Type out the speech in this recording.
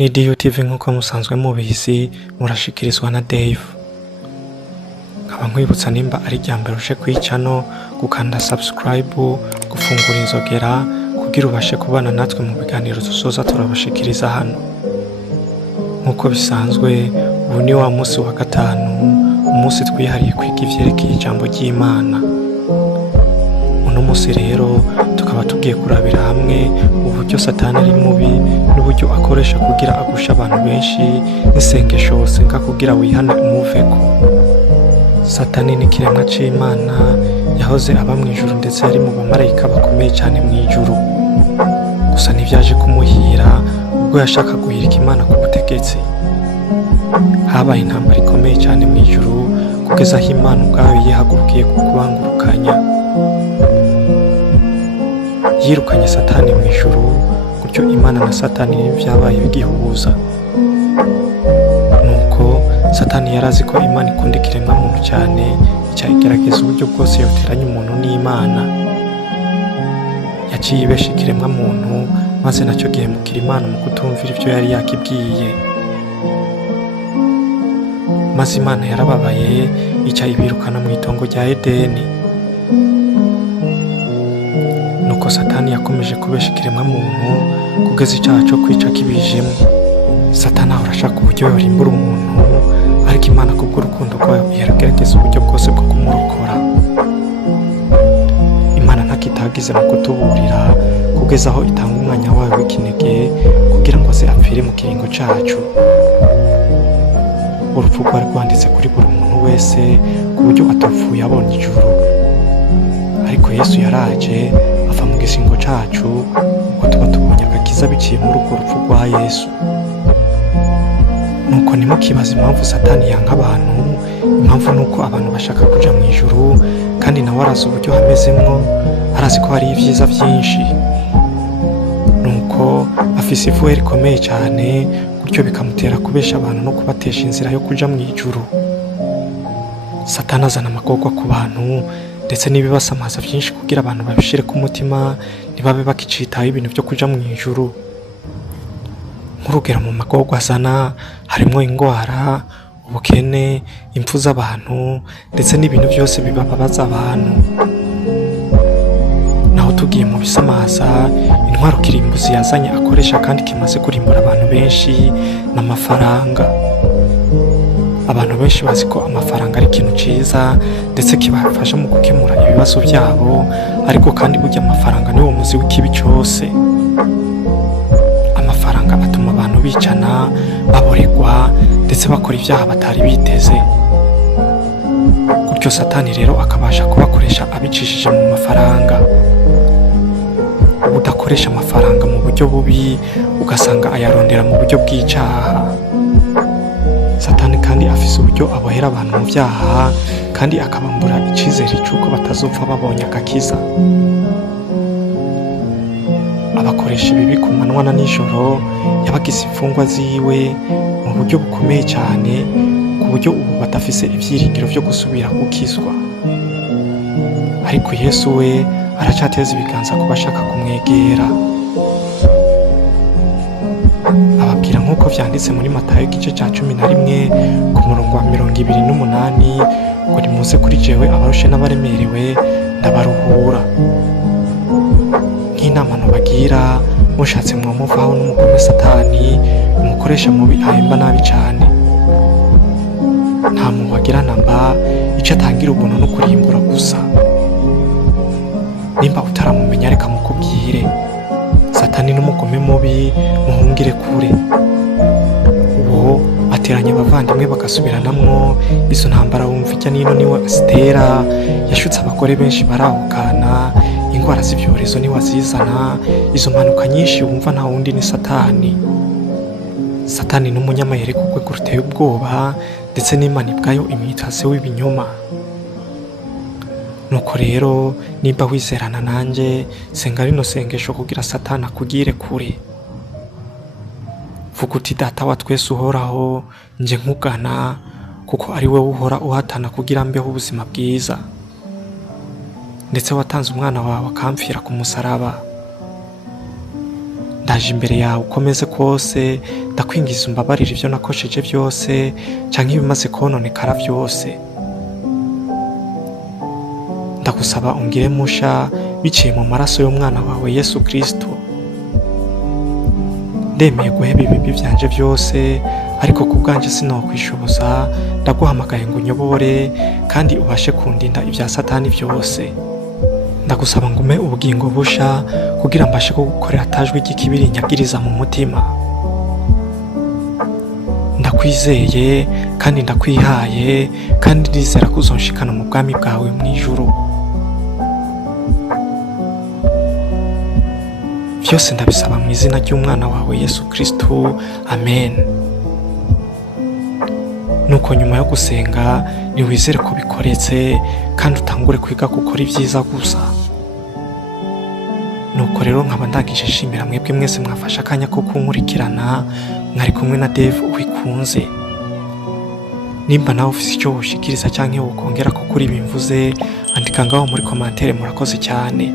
Ni Dio TV nk'uko musanzwe mubizi murashikirizwa na Dave. Nkaba nkwibutsa nimba ari ryambere uje kwicano gukanda subscribe, gufungura inzogera kugira ubashe kubana natwe mu biganiro tuzoza turabashikiriza hano. Nk'uko bisanzwe ubu ni wa munsi wa gatanu, umunsi twihariye kwiga ivyerekeye ijambo ry'Imana. Uno munsi rero tukaba tugiye kurabira hamwe uburyo Satani ari mubi n'uburyo akoresha kugira agusha abantu benshi n'isengesho senga kugira wihane umuveko. Satani ni kiremwa c'Imana yahoze aba mw'ijuru ndetse ari mu bamarayika bakomeye cyane mw'ijuru. Gusa ntivyaje kumuhira ubwo yashaka guhirika Imana ku butegetsi. Habaye intambara ikomeye cyane mw'ijuru kugeza aho Imana ubwayo yihagurukiye kubangurukanya. Yirukanye Satani mw'ijuru, gutyo Imana na Satani vyabaye bigihuza. Nuko Satani yarazi ko Imana ikunda ikiremwa muntu cyane, icagerageza uburyo bwose yoteranya umuntu n'Imana. Yaciye ibesha ikiremwa muntu maze nacyo gihemukira Imana mu kutumvira ivyo yari yakibwiye. Maze Imana yarababaye ica ibirukana mu itongo rya Edeni. Nuko Satani yakomeje kubesha ikiremwa muntu kugeza icaha cyo kwica kibijemo. Satani ahora ashaka uburyo yorimbura umuntu, ariko Imana kubw'urukundo rwayo yaragerageza uburyo bwose bwo kumurokora. Imana ntakitagize mu kutuburira kugeza aho itanga umwanya wayo w'ikinege kugira ngo aze apfire mu kiringo cacu. Urupfu rwari rwanditse kuri buri muntu wese ku buryo atapfuye abonye ijuru. Ariko Yesu yaraje ava mu gisingo cacu ngo tuba tubonye agakiza biciye muri urwo rupfu rwa Yesu. Nuko ntimukibaze impamvu Satani yanga abantu. Impamvu nuko abantu bashaka kuja mu ijuru kandi nawe arazi uburyo hamezemwo, arazi ko hari ivyiza vyinshi. Nuko afise ivuwe rikomeye cyane, gutyo bikamutera kubesha abantu no kubatesha inzira yo kuja mu ijuru. Satani azana amagorwa ku bantu ndetse n'ibibasamaza byinshi kugira abantu babishire ku mutima ntibabe bakicitaho ibintu byo kuja mu ijuru. Nk'urugero mu magorwa azana harimo ingwara, ubukene, impfu z'abantu ndetse n'ibintu byose bibabaza abantu. Naho tugiye mu bisamaza, intwaro kirimbuzi yazanye akoresha kandi kimaze kurimbura abantu benshi n'amafaranga. Abantu benshi bazi ko amafaranga ari ikintu ciza ndetse kibafasha mu gukemura ibibazo byabo, ariko kandi burya amafaranga niwo muzi w'ikibi cyose. Amafaranga atuma abantu bicana, baboregwa ndetse bakora ibyaha batari biteze. Gutyo Satani rero akabasha kubakoresha abicishije mu mafaranga. Udakoresha amafaranga mu buryo bubi ugasanga ayarondera mu buryo bw'icaha. Satani kandi afise uburyo abohera abantu mu byaha kandi akabambura icizere cy'uko batazopfa babonye agakiza. Abakoresha ibibi ku manywa na nijoro, yabagize imfungwa ziwe mu buryo bukomeye cyane ku buryo ubu badafise ibyiringiro byo gusubira gukizwa. Ariko Yesu we aracateza ibiganza ku bashaka kumwegera. Ababwira nk'uko vyanditse muri Matayo igice ca 11 ku murongo wa 28 ngo nimuze kuri jewe abarushe n'abaremerewe ndabaruhura. Nk'inama nobagira mushatse mwomuvaho n'umugome Satani, umukoresha mubi ahemba nabi cane. Nta muntu wagira namba ico atangira ubuntu no kurimbura gusa. Nimba utaramumenya reka mukubwire, Satani n'umugome mubi muhungire kure. Uwo ateranya abavandimwe bagasubiranamwo, izo ntambara wumva ijya nino niwe Asitera yashutse abagore benshi barahukana, ingwara z'ivyorezo niwe azizana, izo mpanuka nyinshi wumva nta wundi ni Satani. Satani n'umunyamayeri ku rwego ruteye ubwoba ndetse n'Imana ibwayo imwitaze w'ibinyoma. Nuko rero nimba wizerana nanje, senga rino sengesho kugira Satani akugire kure. Vuga uti Data wa twese uhoraho, nje nkugana kuko ari we uhora uhatana kugira mbeho ubuzima bwiza. Ndetse watanze umwana wawe akampfira ku musaraba. ndaje imbere yawe ukomeze kose, ndakwingiza umbabarire ibyo nakosheje byose canke ibimaze kononekara byose. Ndagusaba ungire musha biciye mu maraso y'umwana wawe Yesu Kristo. Ndemeye guheba ibibi byanje byose, ariko ku bwanje sinokwishoboza. Ndaguhamagaye ngo unyobore kandi ubashe kundinda ibya Satani byose. Ndagusaba ngo umpe ubugingo busha kugira mbashe kugukorera atajwi ry'ikibiri nyagiriza mu mutima. Ndakwizeye kandi ndakwihaye, kandi ndizera ko uzonshikana mu bwami bwawe mu ijuru. Byose ndabisaba mu izina ry'umwana wawe Yesu Kristo, amen. Nuko nyuma yo gusenga niwizere ko bikoretse kandi utangure kwiga gukora ibyiza gusa. Nuko rero nkaba ndangije nshimira mwebwe mwese mwafashe akanya ko kunkurikirana, mwari kumwe na Dave Uwikunze. Nimba nawe ufise icyo woshikiriza canke wokongera ko kuri bimvuze, andika ngaho muri commentaire. Murakoze cyane.